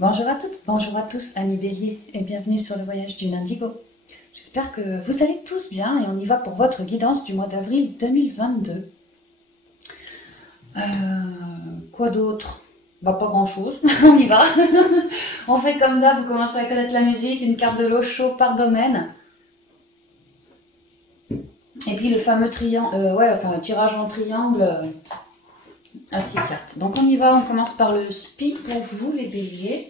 Bonjour à toutes, bonjour à tous, amis béliers, et bienvenue sur le voyage du Indigo. J'espère que vous allez tous bien et on y va pour votre guidance du mois d'avril 2022. Quoi d'autre? Bah pas grand chose, on y va. On fait comme d'hab, vous commencez à connaître la musique, une carte de l'eau chaud par domaine. Et puis le fameux tirage en triangle à 6 cartes. Donc on y va, on commence par le spi pour vous les béliers.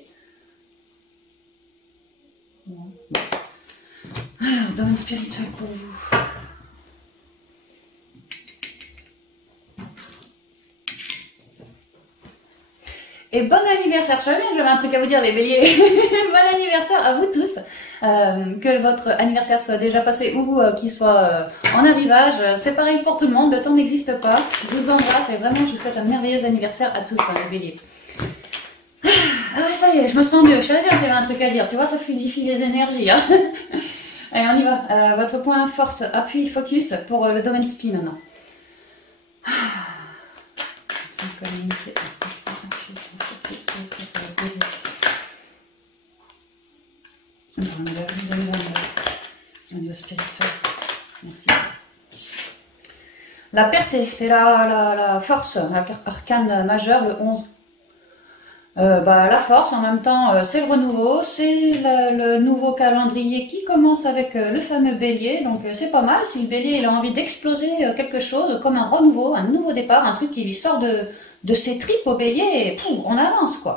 Alors, domaine spirituel pour vous. Et bon anniversaire, je savais bien que j'avais un truc à vous dire les béliers. Bon anniversaire à vous tous. Que votre anniversaire soit déjà passé ou qu'il soit en arrivage. C'est pareil pour tout le monde, le temps n'existe pas. Je vous embrasse et vraiment je vous souhaite un merveilleux anniversaire à tous les béliers. Ah ouais, ça y est, je me sens mieux. Je savais bien qu'il y avait un truc à dire. Tu vois, ça fluidifie les énergies. Hein. Allez, on y va. Votre point force, appui, focus pour le domaine spi maintenant. Au niveau spirituel. Merci. La percée, c'est la force, arcane majeure, le 11. La force, en même temps, c'est le renouveau, c'est le nouveau calendrier qui commence avec le fameux bélier, donc c'est pas mal. Si le bélier il a envie d'exploser quelque chose, comme un renouveau, un nouveau départ, un truc qui lui sort de ses tripes au bélier, et pouf, on avance quoi.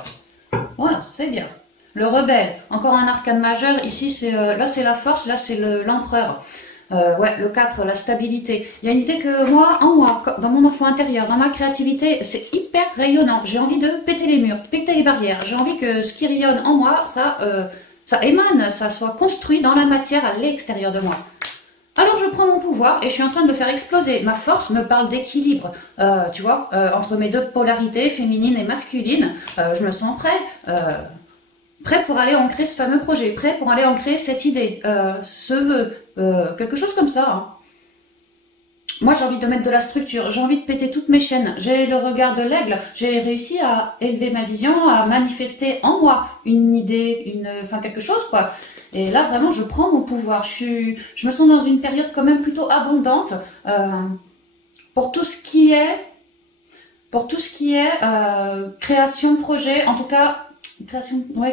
Voilà, c'est bien. Le rebelle, encore un arcane majeur, ici c'est là c'est la force, là c'est l'empereur. Le 4, la stabilité. Il y a une idée que moi, en moi, dans mon enfant intérieur, dans ma créativité, c'est hyper rayonnant. J'ai envie de péter les murs, péter les barrières. J'ai envie que ce qui rayonne en moi, ça émane, ça soit construit dans la matière à l'extérieur de moi. Alors je prends mon pouvoir et je suis en train de le faire exploser. Ma force me parle d'équilibre, tu vois, entre mes deux polarités, féminine et masculine. Je me sens prêt pour aller ancrer ce fameux projet, prêt pour aller ancrer cette idée, ce vœu, quelque chose comme ça. Hein. Moi, j'ai envie de mettre de la structure, j'ai envie de péter toutes mes chaînes. J'ai le regard de l'aigle, j'ai réussi à élever ma vision, à manifester en moi une idée, quelque chose, quoi. Et là, vraiment, je prends mon pouvoir. Je me sens dans une période quand même plutôt abondante pour tout ce qui est, création de projet, en tout cas,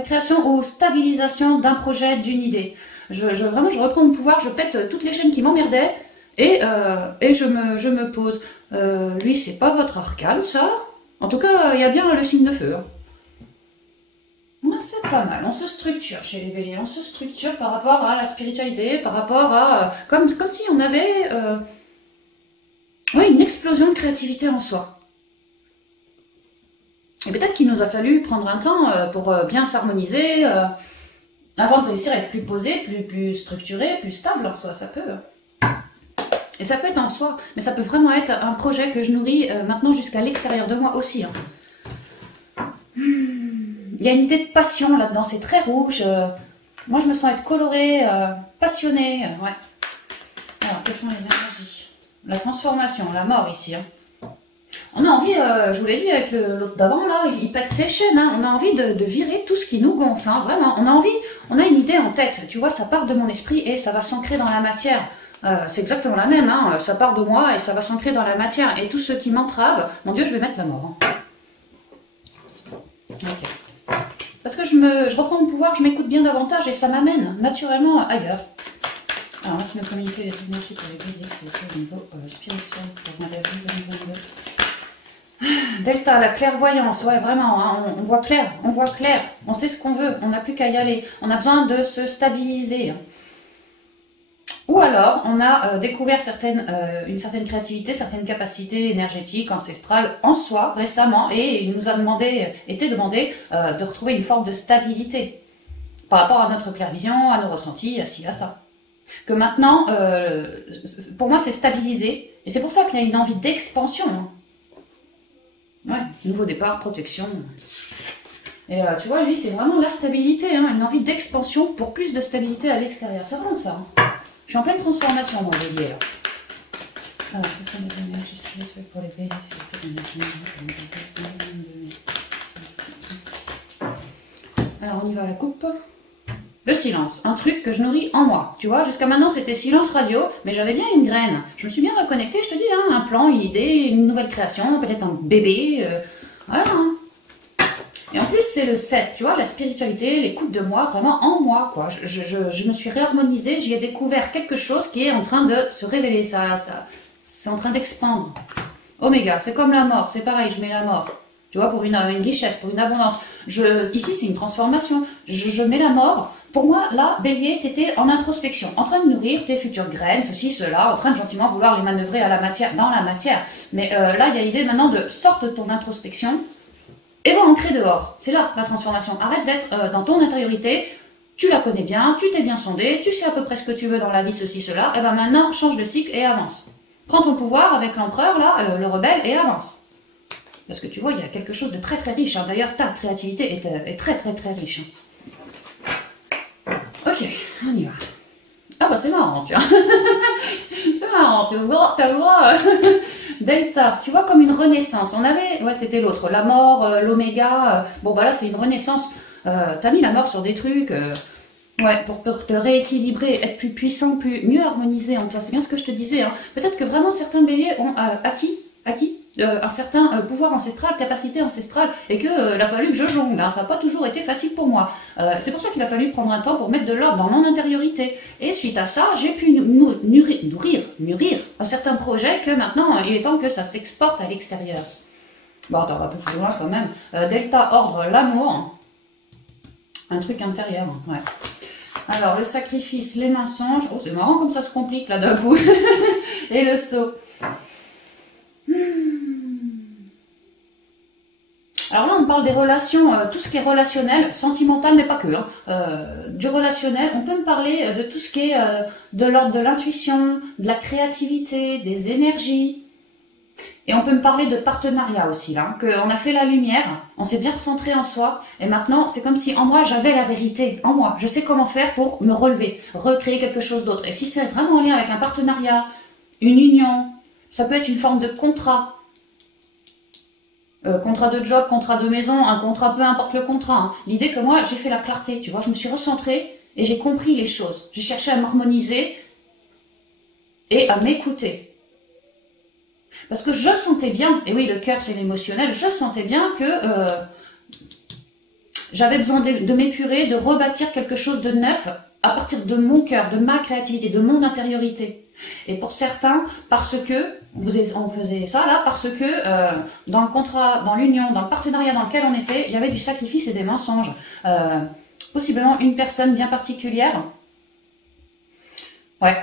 création ou stabilisation d'un projet, d'une idée. Vraiment, je reprends mon pouvoir, je pète toutes les chaînes qui m'emmerdaient et je me pose. Lui, c'est pas votre arcane, ça. En tout cas, il y a bien le signe de feu. Hein. C'est pas mal, on se structure chez les béliers, on se structure par rapport à la spiritualité, par rapport à... Comme si on avait une explosion de créativité en soi. Et peut-être qu'il nous a fallu prendre un temps pour bien s'harmoniser, avant de réussir à être plus posé, plus structuré, plus stable en soi, ça peut. Et ça peut être en soi, mais ça peut vraiment être un projet que je nourris maintenant jusqu'à l'extérieur de moi aussi. Hein. Il y a une idée de passion là-dedans, c'est très rouge. Moi, je me sens être colorée, passionnée. Ouais. Alors, quelles sont les énergies? La transformation, la mort ici. Hein. On a envie, je vous l'ai dit avec l'autre d'avant, là, il pète ses chaînes. Hein. On a envie de virer tout ce qui nous gonfle. Hein. Vraiment, on a une idée en tête. Tu vois, ça part de mon esprit et ça va s'ancrer dans la matière. C'est exactement la même. Hein. Ça part de moi et ça va s'ancrer dans la matière. Et tout ce qui m'entrave, mon Dieu, je vais mettre la mort. Hein. Ok. Parce que je reprends mon pouvoir, je m'écoute bien davantage et ça m'amène naturellement ailleurs. Alors, on va se communiquer les énergies pour les béliers, au niveau spirituel pour mois d'avril 2022. Delta, la clairvoyance, ouais, vraiment, hein, on voit clair, on sait ce qu'on veut, on n'a plus qu'à y aller. On a besoin de se stabiliser. Ou alors, on a découvert une certaine créativité, certaines capacités énergétiques, ancestrales en soi récemment, et il nous a été demandé de retrouver une forme de stabilité par rapport à notre clairvision, à nos ressentis, à ci, à ça. Que maintenant, pour moi, c'est stabilisé, et c'est pour ça qu'il y a une envie d'expansion. Hein. Ouais, nouveau départ, protection. Et tu vois, lui, c'est vraiment la stabilité, hein, une envie d'expansion pour plus de stabilité à l'extérieur. C'est vraiment ça. Hein. Je suis en pleine transformation, mon bélier. Alors, quelles sont les énergies spirituelles pour les béliers? Alors, on y va à la coupe. Le silence, un truc que je nourris en moi. Tu vois, jusqu'à maintenant, c'était silence radio, mais j'avais bien une graine. Je me suis bien reconnectée, je te dis, hein, un plan, une idée, une nouvelle création, peut-être un bébé. Voilà. Hein. Et en plus, c'est le 7, tu vois, la spiritualité, l'écoute de moi, vraiment en moi, quoi. Je me suis réharmonisée, j'y ai découvert quelque chose qui est en train de se révéler, c'est en train d'expandre. Oméga, c'est comme la mort, c'est pareil, je mets la mort. Tu vois, pour une richesse, pour une abondance. Ici, c'est une transformation. Je mets la mort. Pour moi, là, Bélier, tu étais en introspection, en train de nourrir tes futures graines, ceci, cela, en train de gentiment vouloir les manœuvrer à la matière, dans la matière. Mais là, il y a l'idée maintenant de sorte de ton introspection et va ancrer dehors. C'est là la transformation. Arrête d'être dans ton intériorité. Tu la connais bien, tu t'es bien sondé, tu sais à peu près ce que tu veux dans la vie, ceci, cela. Et bien maintenant, change de cycle et avance. Prends ton pouvoir avec l'empereur, là, le rebelle, et avance. Parce que tu vois, il y a quelque chose de très très riche. Hein. D'ailleurs, ta créativité est très très très riche. Hein. Ok, on y va. Ah bah c'est marrant, tu vois. C'est marrant, tu vois, Delta, tu vois, comme une renaissance. On avait, ouais, c'était l'autre, la mort, l'oméga. Bon bah là, c'est une renaissance. T'as mis la mort sur des trucs. Ouais, pour te rééquilibrer, être plus puissant, mieux harmonisé en toi. C'est bien ce que je te disais. Hein. Peut-être que vraiment certains béliers ont acquis un certain pouvoir ancestral, capacité ancestrale, et qu'il a fallu que je jongle. Hein. Ça n'a pas toujours été facile pour moi. C'est pour ça qu'il a fallu prendre un temps pour mettre de l'ordre dans mon intériorité. Et suite à ça, j'ai pu nourrir un certain projet que maintenant, il est temps que ça s'exporte à l'extérieur. Bon, attends, on va un peu plus loin quand même. Delta, ordre, l'amour. Un truc intérieur, ouais. Alors, le sacrifice, les mensonges. Oh, c'est marrant comme ça se complique là d'un coup. Et le saut. Alors là, on parle des relations, tout ce qui est relationnel, sentimental, mais pas que. Hein. Du relationnel, on peut me parler de tout ce qui est de l'ordre de l'intuition, de la créativité, des énergies. Et on peut me parler de partenariat aussi, là, qu'on a fait la lumière, on s'est bien recentré en soi, et maintenant c'est comme si en moi j'avais la vérité, en moi, je sais comment faire pour me relever, recréer quelque chose d'autre. Et si c'est vraiment en lien avec un partenariat, une union, ça peut être une forme de contrat, contrat de job, contrat de maison, un contrat, peu importe le contrat. Hein. L'idée que moi j'ai fait la clarté, tu vois, je me suis recentrée et j'ai compris les choses, j'ai cherché à m'harmoniser et à m'écouter. Parce que je sentais bien, et oui, le cœur c'est l'émotionnel, je sentais bien que j'avais besoin de m'épurer, de rebâtir quelque chose de neuf à partir de mon cœur, de ma créativité, de mon intériorité. Et pour certains, parce que, on faisait ça là, parce que dans le contrat, dans l'union, dans le partenariat dans lequel on était, il y avait du sacrifice et des mensonges. Possiblement une personne bien particulière, ouais,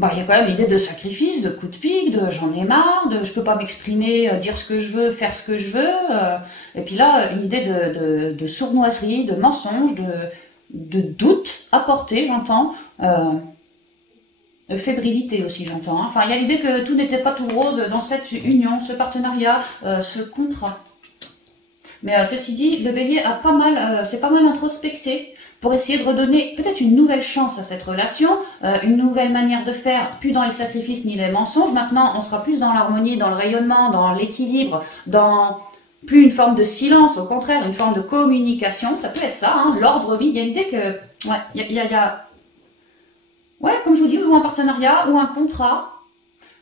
bah, il y a quand même l'idée de sacrifice, de coup de pique, de j'en ai marre, de je peux pas m'exprimer, dire ce que je veux, faire ce que je veux. Et puis là, une idée de sournoiserie, de mensonge, de doute apporté, j'entends. De fébrilité aussi, j'entends. Hein. Enfin, il y a l'idée que tout n'était pas tout rose dans cette union, ce partenariat, ce contrat. Mais ceci dit, le bélier a pas mal, c'est pas mal introspecté pour essayer de redonner peut-être une nouvelle chance à cette relation, une nouvelle manière de faire, plus dans les sacrifices ni les mensonges. Maintenant, on sera plus dans l'harmonie, dans le rayonnement, dans l'équilibre, dans plus une forme de silence, au contraire, une forme de communication. Ça peut être ça, hein, l'ordre, oui. Il y a l'idée que, ouais, il y a ouais, comme je vous dis, ou un partenariat, ou un contrat,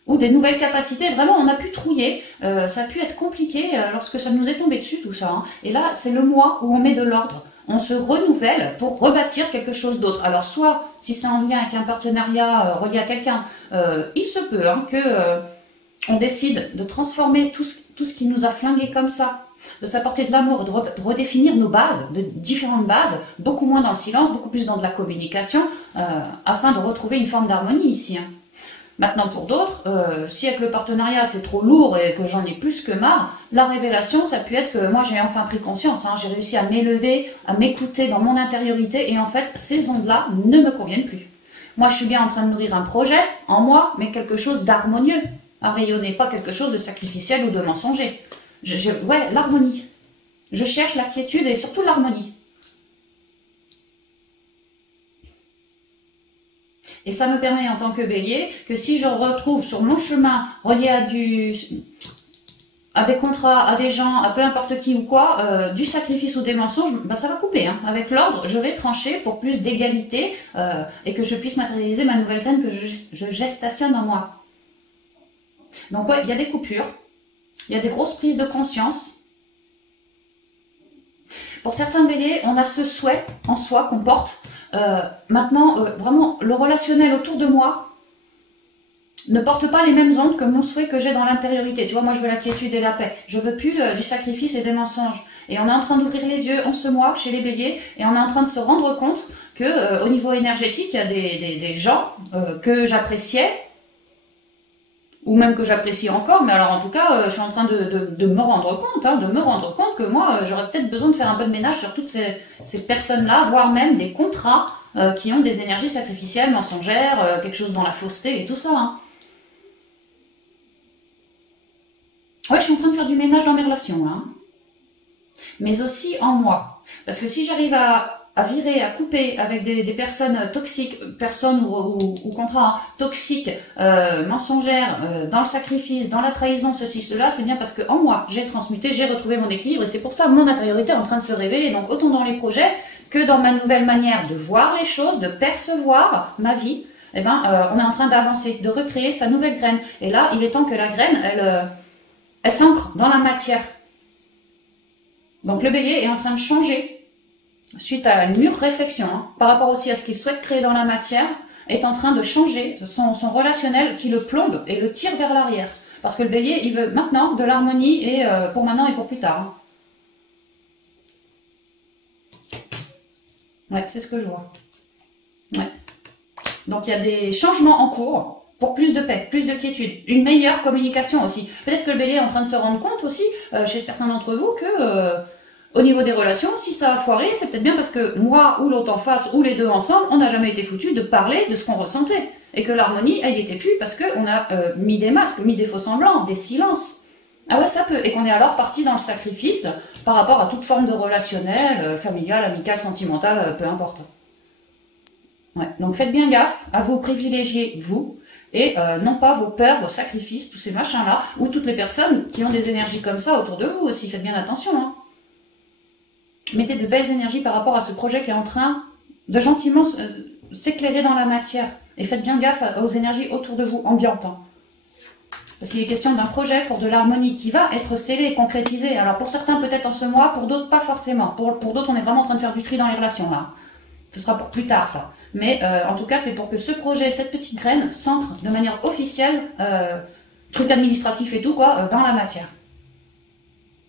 ou des nouvelles capacités. Vraiment, on a pu trouiller. Ça a pu être compliqué lorsque ça nous est tombé dessus, tout ça. Hein. Et là, c'est le mois où on met de l'ordre. On se renouvelle pour rebâtir quelque chose d'autre. Alors, soit, si c'est en lien avec un partenariat relié à quelqu'un, il se peut hein, que on décide de transformer tout ce qui nous a flingué comme ça, de s'apporter de l'amour, de redéfinir nos bases, de différentes bases, beaucoup moins dans le silence, beaucoup plus dans de la communication, afin de retrouver une forme d'harmonie ici. Hein. Maintenant, pour d'autres, si avec le partenariat c'est trop lourd et que j'en ai plus que marre, la révélation, ça peut être que moi j'ai enfin pris conscience, hein, j'ai réussi à m'élever, à m'écouter dans mon intériorité et en fait, ces ondes-là ne me conviennent plus. Moi, je suis bien en train de nourrir un projet en moi, mais quelque chose d'harmonieux à rayonner, pas quelque chose de sacrificiel ou de mensonger. Ouais, l'harmonie. Je cherche la quiétude et surtout l'harmonie. Et ça me permet en tant que bélier que si je retrouve sur mon chemin relié à des contrats, à des gens, à peu importe qui ou quoi, du sacrifice ou des mensonges, bah, ça va couper. Hein. Avec l'ordre, je vais trancher pour plus d'égalité et que je puisse matérialiser ma nouvelle graine que je gestationne en moi. Donc ouais, il y a des coupures, il y a des grosses prises de conscience. Pour certains béliers, on a ce souhait en soi qu'on porte. Maintenant, vraiment, le relationnel autour de moi ne porte pas les mêmes ondes que mon souhait que j'ai dans l'intériorité. Tu vois, moi je veux la quiétude et la paix. Je veux plus du sacrifice et des mensonges. Et on est en train d'ouvrir les yeux en ce mois chez les béliers et on est en train de se rendre compte que au niveau énergétique, il y a des gens que j'appréciais ou même que j'apprécie encore, mais alors en tout cas, je suis en train de me rendre compte, que moi, j'aurais peut-être besoin de faire un peu de ménage sur toutes ces personnes-là, voire même des contrats qui ont des énergies sacrificielles, mensongères, quelque chose dans la fausseté et tout ça. Hein. Ouais, je suis en train de faire du ménage dans mes relations, là. Hein. Mais aussi en moi. Parce que si j'arrive à virer, à couper avec des personnes toxiques, personnes ou contrats toxiques, mensongères, dans le sacrifice, dans la trahison, ceci, cela, c'est bien parce que en moi, j'ai transmuté, j'ai retrouvé mon équilibre et c'est pour ça mon intériorité est en train de se révéler. Donc autant dans les projets que dans ma nouvelle manière de voir les choses, de percevoir ma vie, eh ben, on est en train d'avancer, de recréer sa nouvelle graine. Et là, il est temps que la graine, elle s'ancre dans la matière. Donc le bélier est en train de changer suite à une mûre réflexion, hein, par rapport aussi à ce qu'il souhaite créer dans la matière, est en train de changer son relationnel qui le plombe et le tire vers l'arrière. Parce que le bélier, il veut maintenant de l'harmonie et pour maintenant et pour plus tard. Hein. Ouais, c'est ce que je vois. Ouais. Donc il y a des changements en cours pour plus de paix, plus de quiétude, une meilleure communication aussi. Peut-être que le bélier est en train de se rendre compte aussi, chez certains d'entre vous, que au niveau des relations, si ça a foiré, c'est peut-être bien parce que moi ou l'autre en face ou les deux ensemble, on n'a jamais été foutus de parler de ce qu'on ressentait. Et que l'harmonie, elle n'y était plus parce qu'on a mis des masques, mis des faux semblants, des silences. Ah ouais, ça peut. Et qu'on est alors parti dans le sacrifice par rapport à toute forme de relationnel, familial, amical, sentimental, peu importe. Ouais. Donc faites bien gaffe à vous privilégier, vous, et non pas vos peurs, vos sacrifices, tous ces machins-là, ou toutes les personnes qui ont des énergies comme ça autour de vous aussi. Faites bien attention, hein. Mettez de belles énergies par rapport à ce projet qui est en train de gentiment s'éclairer dans la matière. Et faites bien gaffe aux énergies autour de vous, ambiantes. Hein. Parce qu'il est question d'un projet pour de l'harmonie qui va être scellé et concrétisé. Alors pour certains peut-être en ce mois, pour d'autres pas forcément. Pour d'autres on est vraiment en train de faire du tri dans les relations là. Ce sera pour plus tard ça. Mais en tout cas c'est pour que ce projet, cette petite graine, s'ancre de manière officielle, truc administratif et tout quoi, dans la matière.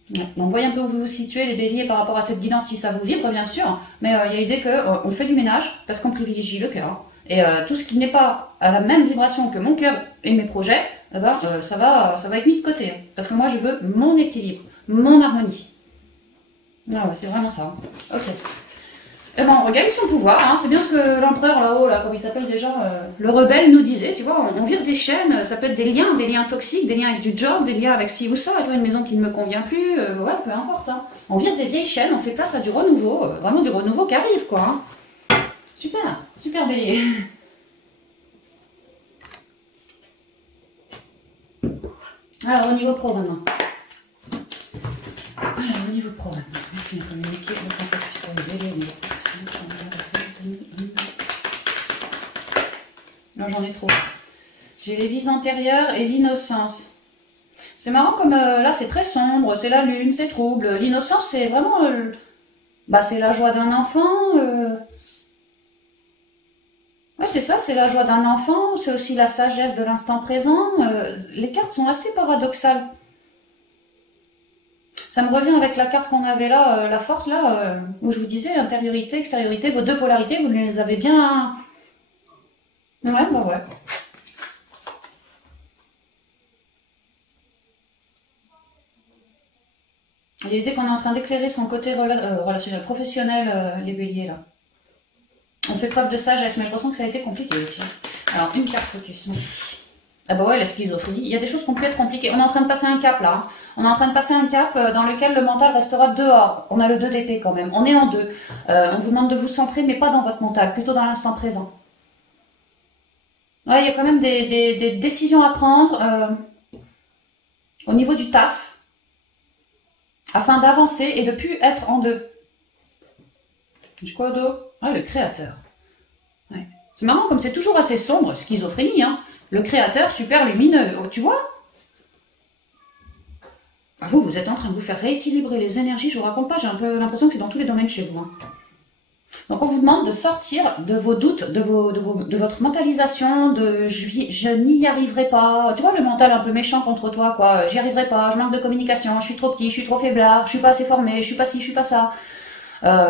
Ouais. Donc voyez un peu où vous vous situez les béliers par rapport à cette guidance si ça vous vibre bien sûr, mais il y a l'idée qu'on fait du ménage parce qu'on privilégie le cœur. Et tout ce qui n'est pas à la même vibration que mon cœur et mes projets, eh ben, ça va être mis de côté. Parce que moi je veux mon équilibre, mon harmonie. Ah ouais, c'est vraiment ça. Ok. Eh ben, on regagne son pouvoir, hein. C'est bien ce que l'empereur là-haut, là, comme il s'appelle déjà, le rebelle nous disait, tu vois, on vire des chaînes, ça peut être des liens toxiques, des liens avec du job, des liens avec ci ou ça, tu vois, une maison qui ne me convient plus, voilà, peu importe. Hein. On vire des vieilles chaînes, on fait place à du renouveau, vraiment du renouveau qui arrive, quoi. Hein. Super, super bélier. Alors, au niveau pro maintenant. Alors, au niveau pro maintenant. Merci de communiquer le contexte sur les béliers au niveau pro. Non, j'en ai trop. J'ai les vies antérieures et l'innocence. C'est marrant comme là c'est très sombre, c'est la lune, c'est trouble. L'innocence c'est vraiment... bah c'est la joie d'un enfant. Ouais c'est ça, c'est la joie d'un enfant. C'est aussi la sagesse de l'instant présent. Les cartes sont assez paradoxales. Ça me revient avec la carte qu'on avait là, la force là, où je vous disais intériorité, extériorité, vos deux polarités, vous les avez bien... Ouais, bah ouais. Il y a l'idée qu'on est en train d'éclairer son côté relationnel, professionnel, les béliers là. On fait preuve de sagesse, mais je ressens que ça a été compliqué aussi. Alors, une carte focus. Ah bah ouais, la schizophrénie. Il y a des choses qui ont pu être compliquées. On est en train de passer un cap là. Hein. On est en train de passer un cap dans lequel le mental restera dehors. On a le 2 d'épée quand même. On est en 2. On vous demande de vous centrer, mais pas dans votre mental, plutôt dans l'instant présent. Ouais, il y a quand même des décisions à prendre au niveau du taf. afin d'avancer et de plus être en deux. J'ai quoi au dos? Ah, le créateur. Ouais. C'est marrant, comme c'est toujours assez sombre, schizophrénie, hein. Le créateur super lumineux, oh, tu vois? Ah, vous êtes en train de vous faire rééquilibrer les énergies, je vous raconte pas, j'ai un peu l'impression que c'est dans tous les domaines chez vous. Hein. Donc on vous demande de sortir de vos doutes, de votre mentalisation, de je n'y arriverai pas. Tu vois le mental un peu méchant contre toi, quoi. J'y arriverai pas, je manque de communication, je suis trop petit, je suis trop faiblard, je suis pas assez formé, je suis pas ci, je suis pas ça.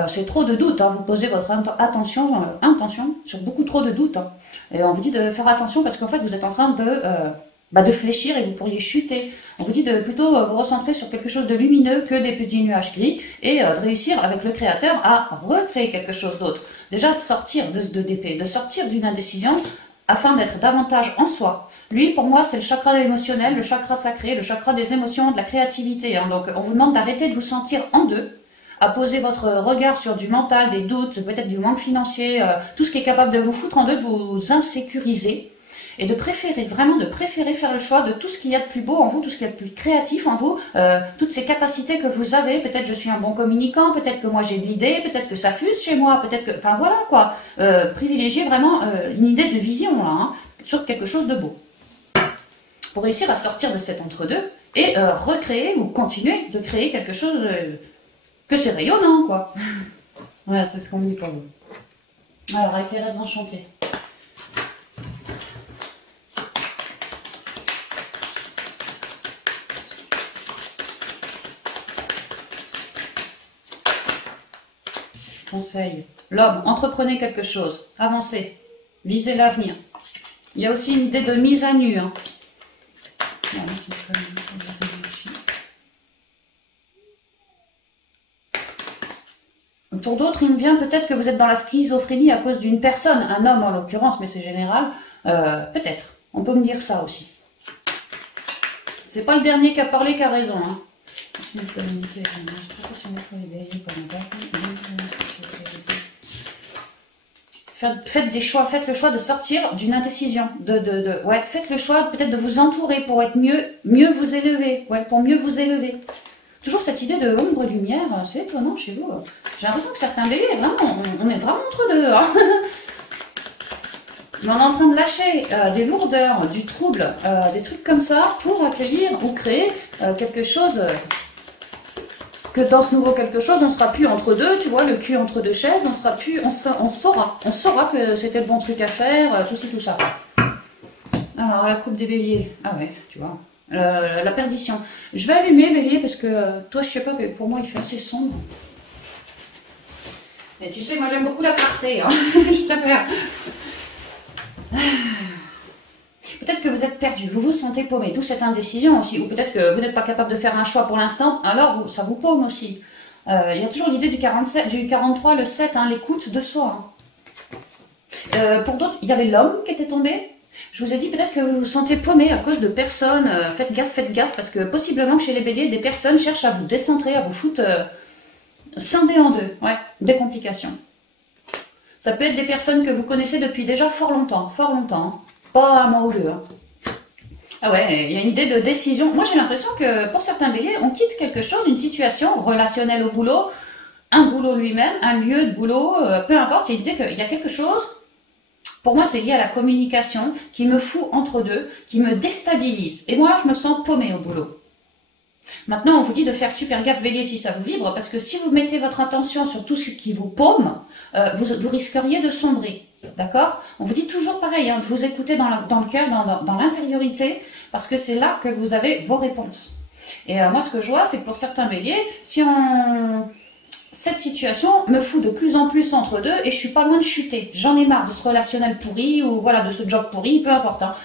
C'est trop de doutes, hein. Vous posez votre intention sur beaucoup trop de doutes. Hein. Et on vous dit de faire attention parce qu'en fait vous êtes en train de fléchir et vous pourriez chuter. On vous dit de plutôt vous recentrer sur quelque chose de lumineux que des petits nuages gris et de réussir avec le créateur à recréer quelque chose d'autre. Déjà de sortir de ce 2DP, de sortir d'une indécision afin d'être davantage en soi. Lui, pour moi, c'est le chakra émotionnel, le chakra sacré, le chakra des émotions, de la créativité. Hein. Donc on vous demande d'arrêter de vous sentir en deux, à poser votre regard sur du mental, des doutes, peut-être du manque financier, tout ce qui est capable de vous foutre en deux, de vous insécuriser. Et de préférer, vraiment de préférer faire le choix de tout ce qu'il y a de plus beau en vous, tout ce qu'il y a de plus créatif en vous, toutes ces capacités que vous avez. Peut-être je suis un bon communicant, peut-être que moi j'ai de l'idée, peut-être que ça fuse chez moi, peut-être que... Enfin voilà quoi, privilégier vraiment une idée de vision là, hein, sur quelque chose de beau. Pour réussir à sortir de cet entre-deux et recréer ou continuer de créer quelque chose que c'est rayonnant quoi. Voilà, c'est ce qu'on dit pour vous. Alors, avec les rêves enchantés. Conseil. L'homme, entreprenez quelque chose, avancez, visez l'avenir. Il y a aussi une idée de mise à nu. Hein. Pour d'autres, il me vient peut-être que vous êtes dans la schizophrénie à cause d'une personne, un homme en l'occurrence, mais c'est général. Peut-être, on peut me dire ça aussi. C'est pas le dernier qui a parlé qui a raison. Hein. Faites des choix, faites le choix de sortir d'une indécision, ouais, faites le choix peut-être de vous entourer pour être mieux vous élever, ouais, pour mieux vous élever. Toujours cette idée de ombre-lumière, c'est étonnant chez vous. J'ai l'impression que certains béliers, vraiment, on est vraiment entre deux. Hein. On est en train de lâcher des lourdeurs, du trouble, des trucs comme ça pour accueillir ou créer quelque chose. Que dans ce nouveau quelque chose, on sera plus entre deux, tu vois, le cul entre deux chaises, on saura que c'était le bon truc à faire, tout ci, tout ça. Alors, la coupe des béliers, ah ouais, tu vois, la perdition. Je vais allumer bélier parce que toi, je sais pas, mais pour moi, il fait assez sombre. Et tu sais, moi, j'aime beaucoup la clarté, hein. Je préfère. Peut-être que vous êtes perdu, vous vous sentez paumé, d'où cette indécision aussi, ou peut-être que vous n'êtes pas capable de faire un choix pour l'instant, alors ça vous paume aussi. Il y a toujours l'idée du 47, du 43, le 7, hein, l'écoute de soi. Hein. Pour d'autres, il y avait l'homme qui était tombé. Je vous ai dit peut-être que vous vous sentez paumé à cause de personnes. Faites gaffe, parce que possiblement que chez les béliers, des personnes cherchent à vous décentrer, à vous foutre scindés en deux. Ouais, des complications. Ça peut être des personnes que vous connaissez depuis déjà fort longtemps. Hein. Pas un mois ou deux. Hein. Ah ouais, il y a une idée de décision. Moi, j'ai l'impression que pour certains béliers, on quitte quelque chose, une situation relationnelle au boulot, un boulot lui-même, un lieu de boulot, peu importe. Il y a l'idée qu'il y a quelque chose, pour moi, c'est lié à la communication, qui me fout entre deux, qui me déstabilise. Et moi, je me sens paumée au boulot. Maintenant, on vous dit de faire super gaffe bélier si ça vous vibre, parce que si vous mettez votre attention sur tout ce qui vous paume, vous risqueriez de sombrer. D'accord? On vous dit toujours pareil, hein, de vous écouter dans le cœur, dans l'intériorité, parce que c'est là que vous avez vos réponses. Et moi, ce que je vois, c'est que pour certains béliers, cette situation me fout de plus en plus entre deux et je suis pas loin de chuter. J'en ai marre de ce relationnel pourri ou voilà de ce job pourri, peu importe. Hein.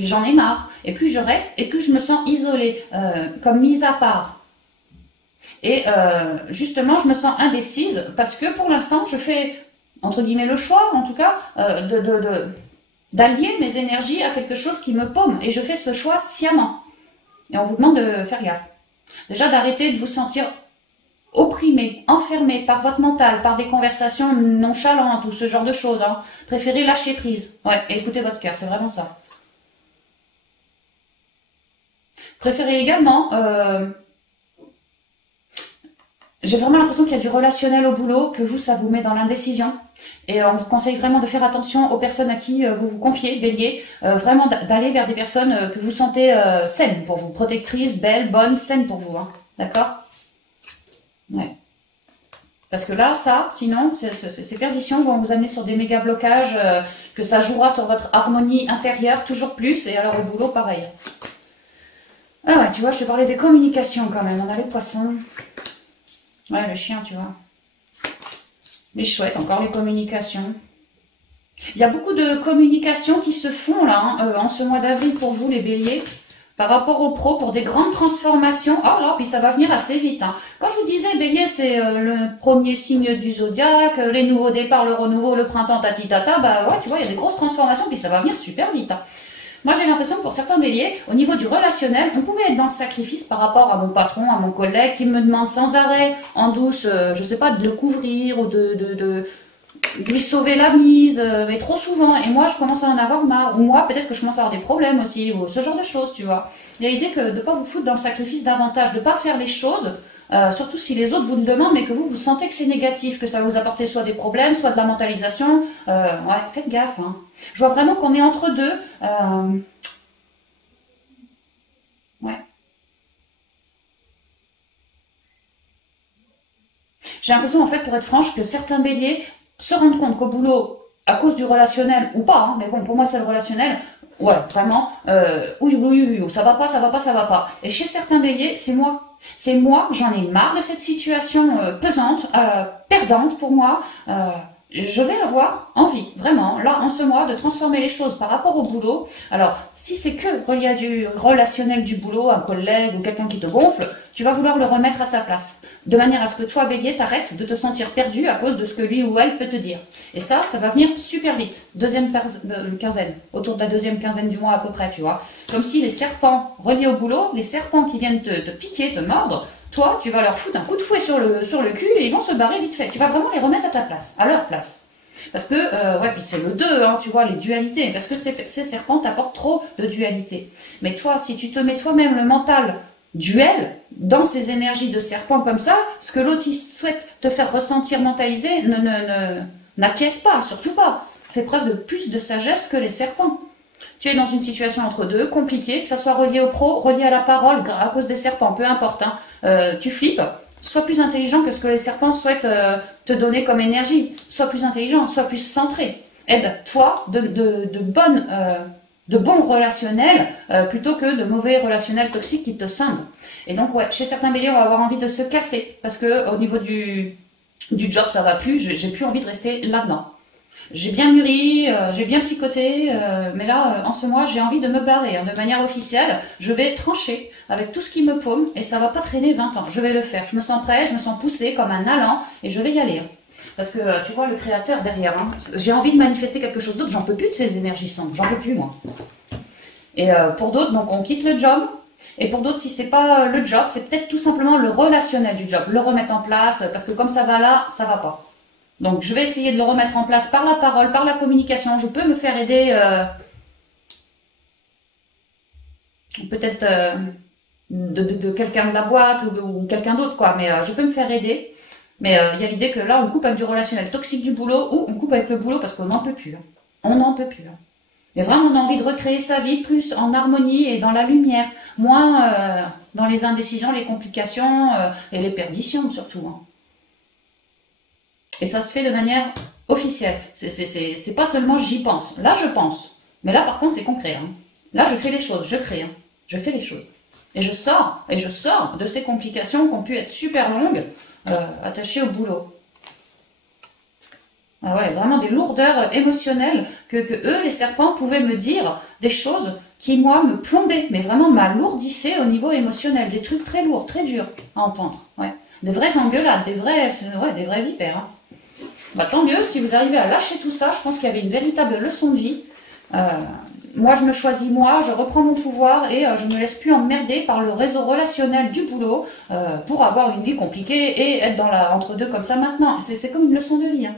J'en ai marre. Et plus je reste, et plus je me sens isolée, comme mise à part. Et justement, je me sens indécise parce que pour l'instant, je fais entre guillemets le choix, en tout cas, d'allier mes énergies à quelque chose qui me paume. Et je fais ce choix sciemment. Et on vous demande de faire gaffe. Déjà d'arrêter de vous sentir opprimé, enfermé par votre mental, par des conversations nonchalantes ou ce genre de choses. Hein. Préférez lâcher prise. Ouais, et écoutez votre cœur, c'est vraiment ça. Préférez également J'ai vraiment l'impression qu'il y a du relationnel au boulot, que vous, ça vous met dans l'indécision. Et on vous conseille vraiment de faire attention aux personnes à qui vous vous confiez, bélier. Vraiment d'aller vers des personnes que vous sentez saines pour vous. Protectrices, belles, bonnes, saines pour vous. Hein. D'accord? Ouais. Parce que là, ça, sinon, ces perditions vont vous amener sur des méga blocages, que ça jouera sur votre harmonie intérieure toujours plus. Et alors au boulot, pareil. Ah ouais, tu vois, je te parlais des communications quand même. On a les poissons. Ouais, le chien, tu vois. Les chouettes, encore les communications. Il y a beaucoup de communications qui se font là, hein, en ce mois d'avril pour vous, les béliers, par rapport aux pros, pour des grandes transformations. Oh là, puis ça va venir assez vite. Hein. Quand je vous disais, bélier, c'est le premier signe du zodiaque, les nouveaux départs, le renouveau, le printemps, tatitata, bah ouais, tu vois, il y a des grosses transformations, puis ça va venir super vite. Hein. Moi, j'ai l'impression que pour certains béliers, au niveau du relationnel, on pouvait être dans le sacrifice par rapport à mon patron, à mon collègue, qui me demande sans arrêt, en douce, je sais pas, de le couvrir ou de lui sauver la mise, mais trop souvent. Et moi, je commence à en avoir marre. Ou moi, peut-être que je commence à avoir des problèmes aussi, ou ce genre de choses, tu vois. Il y a l'idée que de ne pas vous foutre dans le sacrifice davantage, de ne pas faire les choses, surtout si les autres vous le demandent, mais que vous sentez que c'est négatif, que ça va vous apporter soit des problèmes, soit de la mentalisation. Ouais, faites gaffe. Hein. Je vois vraiment qu'on est entre deux. Ouais. J'ai l'impression, en fait, pour être franche, que certains béliers se rendent compte qu'au boulot, à cause du relationnel, ou pas, hein, mais bon, pour moi, c'est le relationnel, ouais, vraiment, oui, ça va pas, ça va pas, ça va pas. Et chez certains béliers, c'est moi. C'est moi, j'en ai marre de cette situation pesante, perdante pour moi. Je vais avoir envie, vraiment, là, en ce mois, de transformer les choses par rapport au boulot. Alors, si c'est que relié à du relationnel du boulot, un collègue ou quelqu'un qui te gonfle, tu vas vouloir le remettre à sa place. De manière à ce que toi, bélier, t'arrêtes de te sentir perdu à cause de ce que lui ou elle peut te dire. Et ça va venir super vite. Deuxième quinzaine, autour de la deuxième quinzaine du mois à peu près, tu vois. Comme si les serpents reliés au boulot, les serpents qui viennent te piquer, te mordre, toi, tu vas leur foutre un coup de fouet sur le cul et ils vont se barrer vite fait. Tu vas vraiment les remettre à ta place, à leur place. Parce que, ouais, puis c'est le 2, hein, tu vois, les dualités. Parce que ces serpents t'apportent trop de dualité. Mais toi, si tu te mets toi-même le mental duel dans ces énergies de serpent comme ça, ce que l'autre souhaite te faire ressentir, mentaliser, n'acquiesce pas, surtout pas. Fais preuve de plus de sagesse que les serpents. Tu es dans une situation entre deux, compliquée, que ça soit relié au pro, relié à la parole, à cause des serpents, peu importe. Hein. Tu flippes, sois plus intelligent que ce que les serpents souhaitent te donner comme énergie. Sois plus intelligent, sois plus centré. Aide-toi de bons relationnels plutôt que de mauvais relationnels toxiques qui te scindent. Et donc, ouais, chez certains béliers, on va avoir envie de se casser parce que au niveau du job, ça va plus, j'ai plus envie de rester là-dedans. J'ai bien mûri, j'ai bien psychoté, mais là, en ce mois, j'ai envie de me barrer. Hein, de manière officielle, je vais trancher avec tout ce qui me paume et ça va pas traîner 20 ans. Je vais le faire. Je me sens prêt, je me sens poussé comme un allant et je vais y aller. Hein. Parce que tu vois le créateur derrière. Hein, j'ai envie de manifester quelque chose d'autre, j'en peux plus de ces énergies sombres, j'en peux plus moi. Et pour d'autres, donc on quitte le job. Et pour d'autres, si c'est pas le job, c'est peut-être tout simplement le relationnel du job, le remettre en place, parce que comme ça va là, ça va pas. Donc je vais essayer de le remettre en place par la parole, par la communication. Je peux me faire aider peut-être de quelqu'un de la boîte ou quelqu'un d'autre, quoi. Mais je peux me faire aider. Mais il y a l'idée que là, on coupe avec du relationnel toxique du boulot ou on coupe avec le boulot parce qu'on n'en peut plus. Hein. On n'en peut plus. Hein. Et vraiment, on a envie de recréer sa vie plus en harmonie et dans la lumière, moins dans les indécisions, les complications et les perditions surtout. Hein. Et ça se fait de manière officielle. C'est pas seulement j'y pense. Là, je pense. Mais là, par contre, c'est concret. Hein. Là, je fais les choses, je crée. Hein. Je fais les choses. Et je sors de ces complications qui ont pu être super longues, attachées au boulot. Ah ouais, vraiment des lourdeurs émotionnelles que eux, les serpents, pouvaient me dire des choses qui, moi, me plombaient, mais vraiment m'alourdissaient au niveau émotionnel. Des trucs très lourds, très durs à entendre. Ouais. Des vraies engueulades, des vraies vipères. Hein. Bah, tant mieux, si vous arrivez à lâcher tout ça, je pense qu'il y avait une véritable leçon de vie. Moi, je me choisis moi, je reprends mon pouvoir et je ne me laisse plus emmerder par le réseau relationnel du boulot pour avoir une vie compliquée et être dans entre deux comme ça maintenant. C'est comme une leçon de vie. Hein.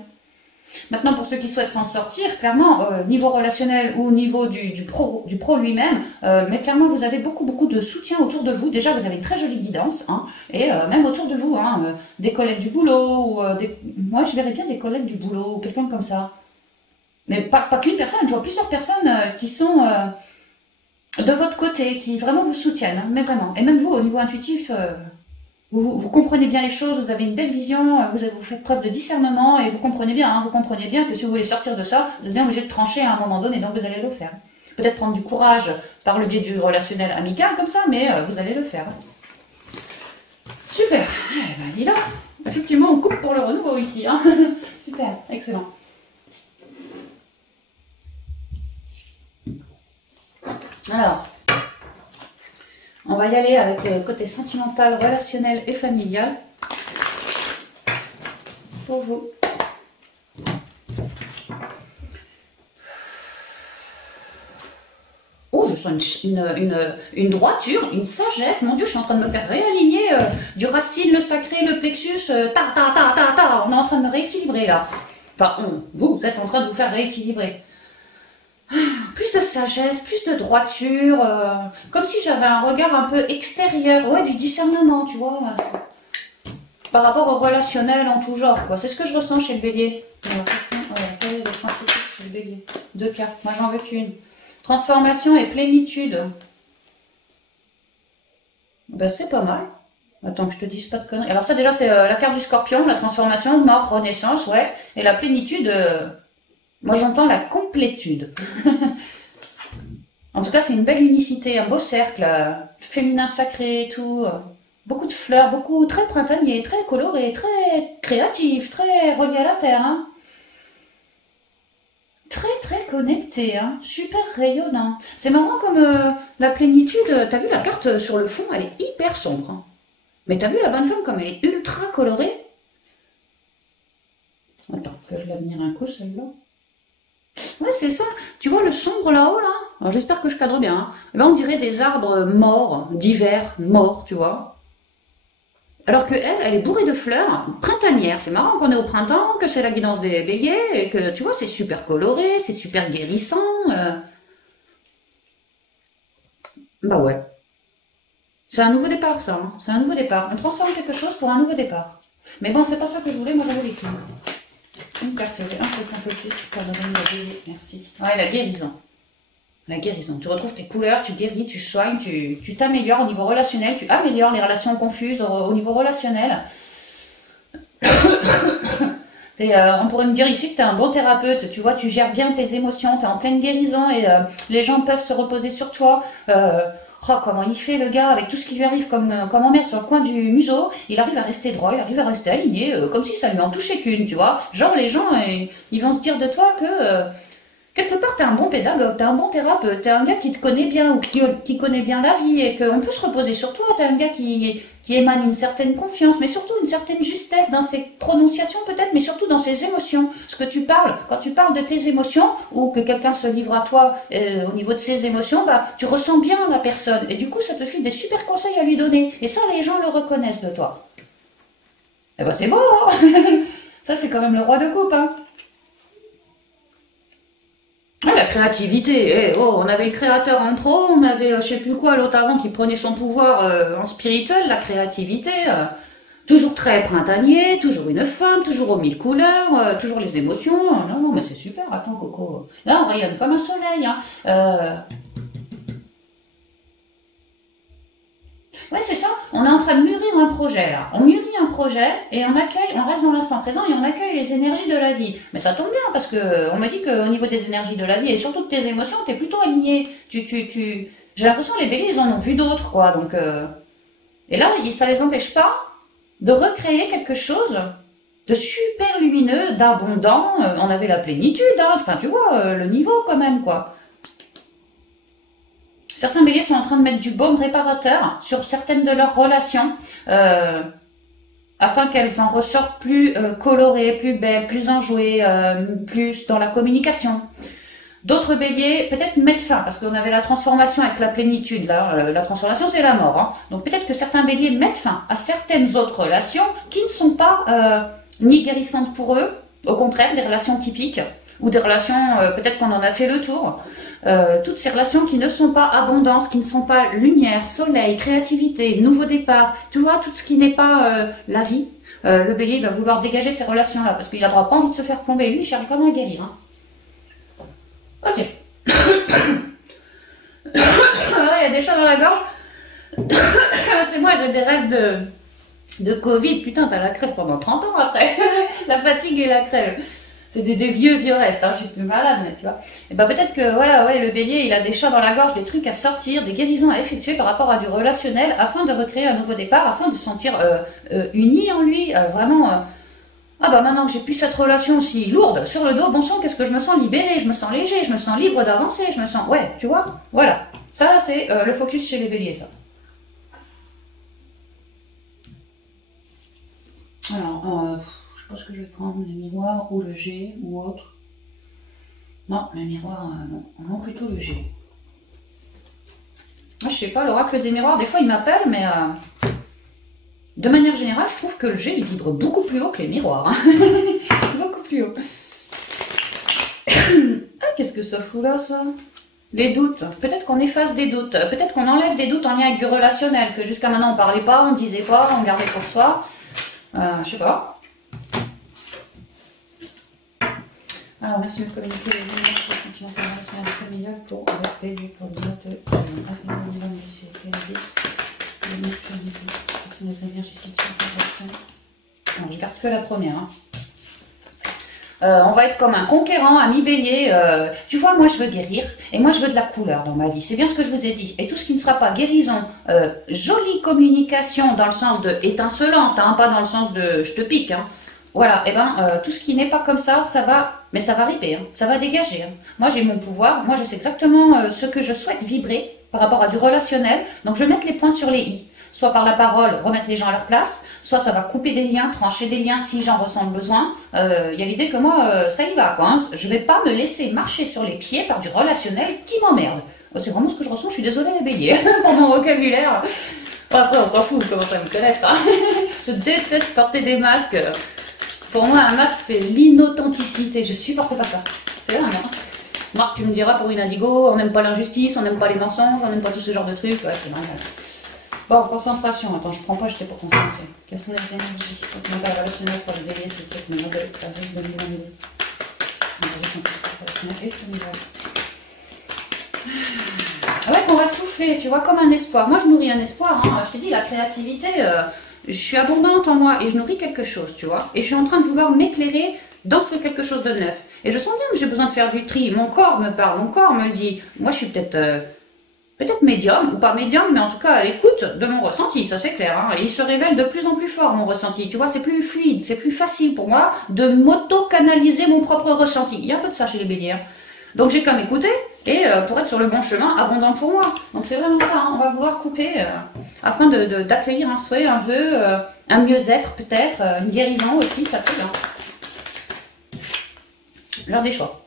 Maintenant, pour ceux qui souhaitent s'en sortir, clairement, niveau relationnel ou au niveau du pro lui-même, mais clairement, vous avez beaucoup de soutien autour de vous. Déjà, vous avez une très jolie guidance, hein, et même autour de vous, hein, des collègues du boulot, ou moi, je verrais bien des collègues du boulot, ou quelqu'un comme ça. Mais pas qu'une personne, je vois plusieurs personnes qui sont de votre côté, qui vraiment vous soutiennent, hein, mais vraiment. Et même vous, au niveau intuitif, vous comprenez bien les choses, vous avez une belle vision, vous faites preuve de discernement et vous comprenez bien, hein, que si vous voulez sortir de ça, vous êtes bien obligé de trancher à un moment donné, donc vous allez le faire. Peut-être prendre du courage par le biais du relationnel amical comme ça, mais vous allez le faire. Super, eh ben, dis donc, effectivement on coupe pour le renouveau ici, hein. Super, excellent. Alors, on va y aller avec le côté sentimental, relationnel et familial. Pour vous. Oh, je sens une droiture, une sagesse. Mon Dieu, je suis en train de me faire réaligner du racine, le sacré, le plexus. On est en train de me rééquilibrer là. Enfin, vous êtes en train de vous faire rééquilibrer. Plus de sagesse, plus de droiture, comme si j'avais un regard un peu extérieur, ouais, du discernement, tu vois, par rapport au relationnel en tout genre, quoi. C'est ce que je ressens chez le bélier. Quel est le principe chez le bélier? 2 cartes, moi j'en veux qu'une. Transformation et plénitude. Ben c'est pas mal. Attends que je te dise pas de conneries. Alors ça déjà c'est la carte du scorpion, la transformation, mort, renaissance, ouais. Et la plénitude... moi, j'entends la complétude. En tout cas, c'est une belle unicité, un beau cercle, féminin sacré et tout. Beaucoup de fleurs, très printanier, très coloré, très créatif, très relié à la terre. Hein. Très connecté, hein. Super rayonnant. C'est marrant comme la plénitude, t'as vu la carte sur le fond, elle est hyper sombre. Hein. Mais t'as vu la bonne femme comme elle est ultra colorée? Attends, que je l'admire un coup celle-là. Ouais, c'est ça. Tu vois le sombre là-haut, là? Alors j'espère que je cadre bien. Hein. Là, on dirait des arbres morts, d'hiver, morts, tu vois. Alors que elle est bourrée de fleurs, printanière. C'est marrant qu'on est au printemps, que c'est la guidance des béliers, et que, tu vois, c'est super coloré, c'est super guérissant. Bah ouais. C'est un nouveau départ, ça. Hein. C'est un nouveau départ. On transforme quelque chose pour un nouveau départ. Mais bon, c'est pas ça que je voulais, moi, j'avais l'équilibre. Une carte, un peu plus. Merci. Ouais, la guérison. La guérison. Tu retrouves tes couleurs, tu guéris, tu soignes, tu t'améliores au niveau relationnel, tu améliores les relations confuses au niveau relationnel. On pourrait me dire ici que tu es un bon thérapeute, tu vois, tu gères bien tes émotions, tu es en pleine guérison et les gens peuvent se reposer sur toi. Oh, comment il fait le gars avec tout ce qui lui arrive comme emmerde sur le coin du museau, il arrive à rester droit, il arrive à rester aligné, comme si ça lui en touchait qu'une, tu vois. Genre les gens, ils vont se dire de toi que quelque part t'es un bon pédagogue, t'es un bon thérapeute, t'es un gars qui te connaît bien ou qui connaît bien la vie et qu'on peut se reposer sur toi, t'es un gars qui émane une certaine confiance, mais surtout une certaine justesse dans ses prononciations peut-être, mais surtout dans ses émotions. Ce que tu parles, quand tu parles de tes émotions ou que quelqu'un se livre à toi au niveau de ses émotions, bah tu ressens bien la personne et du coup ça te file des super conseils à lui donner et ça les gens le reconnaissent de toi. Et bah c'est beau, hein. Ça c'est quand même le roi de coupe, hein. Ah, la créativité, on avait le créateur en pro, on avait je sais plus quoi l'autre avant qui prenait son pouvoir en spirituel, la créativité, toujours très printanier, toujours une femme, toujours aux 1000 couleurs, toujours les émotions, non mais c'est super, attends Coco, là on rayonne comme un soleil, hein. Ouais, c'est ça. On est en train de mûrir un projet, là. On mûrit un projet et on reste dans l'instant présent et on accueille les énergies de la vie. Mais ça tombe bien parce que on m'a dit qu'au niveau des énergies de la vie et surtout de tes émotions, t'es plutôt aligné. J'ai l'impression que les béliers, ils en ont vu d'autres, quoi. Donc, et là, ça les empêche pas de recréer quelque chose de super lumineux, d'abondant. On avait la plénitude, hein. Enfin, tu vois, le niveau quand même, quoi. Certains béliers sont en train de mettre du baume réparateur sur certaines de leurs relations afin qu'elles en ressortent plus colorées, plus belles, plus enjouées, plus dans la communication. D'autres béliers, peut-être mettre fin, parce qu'on avait la transformation avec la plénitude, là, la transformation c'est la mort. Hein. Donc peut-être que certains béliers mettent fin à certaines autres relations qui ne sont pas ni guérissantes pour eux, Au contraire, des relations typiques, ou des relations, peut-être qu'on en a fait le tour. Toutes ces relations qui ne sont pas abondance, qui ne sont pas lumière, soleil, créativité, nouveau départ, tu vois, tout ce qui n'est pas la vie. Le bélier va vouloir dégager ces relations-là, parce qu'il n'aura pas envie de se faire plomber. Lui, il cherche vraiment à guérir. Hein. Ok. Il y a des choses dans la gorge. C'est moi, j'ai des restes de Covid. Putain, t'as la crève pendant 30 ans après. La fatigue et la crève. C'est des vieux restes, hein. Je suis plus malade, mais tu vois. Et ben peut-être que voilà, ouais, le bélier, il a des chats dans la gorge, des trucs à sortir, des guérisons à effectuer par rapport à du relationnel, afin de recréer un nouveau départ, afin de se sentir uni en lui, vraiment. Ah bah maintenant que j'ai plus cette relation si lourde sur le dos, bon sang, qu'est-ce que je me sens libérée, je me sens léger, je me sens libre d'avancer, je me sens... Ouais, tu vois, voilà. Ça, c'est le focus chez les béliers, ça. Alors, je pense que je vais prendre le miroir ou le G ou autre. Non, le miroir, non, plutôt le G. Moi, je sais pas, l'oracle des miroirs, des fois, il m'appelle, mais de manière générale, je trouve que le G, il vibre beaucoup plus haut que les miroirs. Hein. Beaucoup plus haut. Ah, qu'est-ce que ça fout là, ça? Les doutes. Peut-être qu'on efface des doutes. Peut-être qu'on enlève des doutes en lien avec du relationnel, que jusqu'à maintenant, on parlait pas, on disait pas, on gardait pour soi. Je sais pas. Alors, merci de communiquer les énergies sentimentales relationnelles familiales pour payer pour le note de ce sont les énergies sentimentales. Non, je garde que la première. Hein. On va être comme un conquérant, ami bélier. Tu vois, moi je veux guérir et moi je veux de la couleur dans ma vie. C'est bien ce que je vous ai dit. Et tout ce qui ne sera pas guérison, jolie communication dans le sens de étincelante, hein, pas dans le sens de je te pique. Hein. Voilà, et tout ce qui n'est pas comme ça, ça va, mais ça va ripper, hein, ça va dégager. Hein. Moi j'ai mon pouvoir, moi je sais exactement ce que je souhaite vibrer par rapport à du relationnel. Donc je vais mettre les points sur les i. Soit par la parole, remettre les gens à leur place, soit ça va couper des liens, trancher des liens si j'en ressens le besoin. Il y a l'idée que moi, ça y va, quoi. Hein. Je ne vais pas me laisser marcher sur les pieds par du relationnel qui m'emmerde. C'est vraiment ce que je ressens, je suis désolée les béliers pour mon vocabulaire. Bon, après, on s'en fout, je commence à me connaître. Hein. Je déteste porter des masques. Pour moi, un masque, c'est l'inauthenticité. Je supporte pas ça. C'est vrai, hein. Marc, tu me diras, pour une indigo, on n'aime pas l'injustice, on n'aime pas les mensonges, on n'aime pas tout ce genre de trucs. Ouais, c'est normal. Bon, concentration. Attends, je prends pas, j'étais pour concentrer. Quelles sont les énergies sentimentales relationnelles pour le bélier, c'est peut-être le modèle avec 2022. Ah ouais, qu'on va souffler, tu vois, comme un espoir. Moi, je nourris un espoir. Hein. Je t'ai dit, la créativité, je suis abondante en moi et je nourris quelque chose, tu vois. Et je suis en train de vouloir m'éclairer dans ce quelque chose de neuf. Et je sens bien que j'ai besoin de faire du tri. Mon corps me parle, mon corps me dit. Moi, je suis peut-être médium, ou pas médium, mais en tout cas à l'écoute de mon ressenti, ça c'est clair. Hein. Et il se révèle de plus en plus fort, mon ressenti. Tu vois, c'est plus fluide, c'est plus facile pour moi de m'auto-canaliser mon propre ressenti. Il y a un peu de ça chez les béliers. Hein. Donc j'ai qu'à m'écouter, et pour être sur le bon chemin, abondant pour moi. Donc c'est vraiment ça, hein. On va vouloir couper, afin d'accueillir un souhait, un vœu, un mieux-être peut-être, une guérison aussi, ça peut. Hein. L'heure des choix.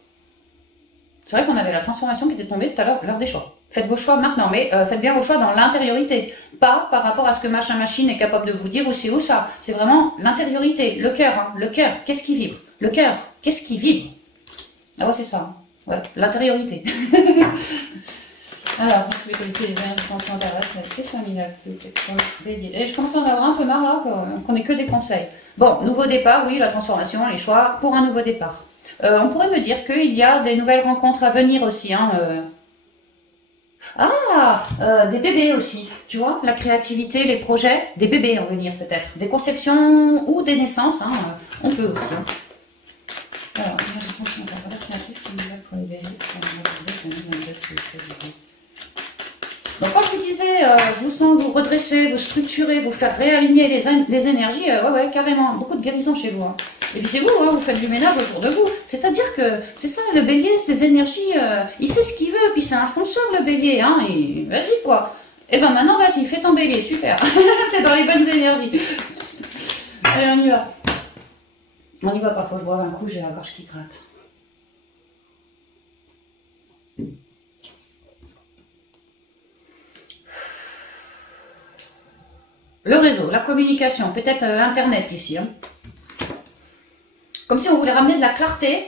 C'est vrai qu'on avait la transformation qui était tombée tout à l'heure, l'heure des choix. Faites vos choix maintenant, mais faites bien vos choix dans l'intériorité. Pas par rapport à ce que machin machine est capable de vous dire ou c'est où ça. C'est vraiment l'intériorité, le cœur. Hein. Le cœur, qu'est-ce qui vibre? Le cœur, qu'est-ce qui vibre? Ah ouais, c'est ça. Hein. Ouais, l'intériorité. Alors, les qualités des énergies sentimentales, c'est familial, et je commence à en avoir un peu marre là, qu'on n'ait que des conseils. Bon, nouveau départ, oui, la transformation, les choix pour un nouveau départ. On pourrait me dire qu'il y a des nouvelles rencontres à venir aussi. Hein, des bébés aussi, tu vois, la créativité, les projets, des bébés à venir peut-être, des conceptions ou des naissances, hein, on peut aussi. Hein. Alors, donc quand je vous disais, je vous sens vous redresser, vous structurer, vous faire réaligner les énergies, ouais, carrément, beaucoup de guérison chez vous. Hein. Et puis c'est vous, hein, vous faites du ménage autour de vous. C'est-à-dire que c'est ça, le bélier, ses énergies, il sait ce qu'il veut, puis c'est un fonceur le bélier, hein, et vas-y quoi. Et ben maintenant, vas-y, fais ton bélier, super. T'es dans les bonnes énergies. Allez, on y va. On y va, parfois je bois un coup, j'ai la gorge qui gratte. Le réseau, la communication, peut-être Internet ici. Hein. Comme si on voulait ramener de la clarté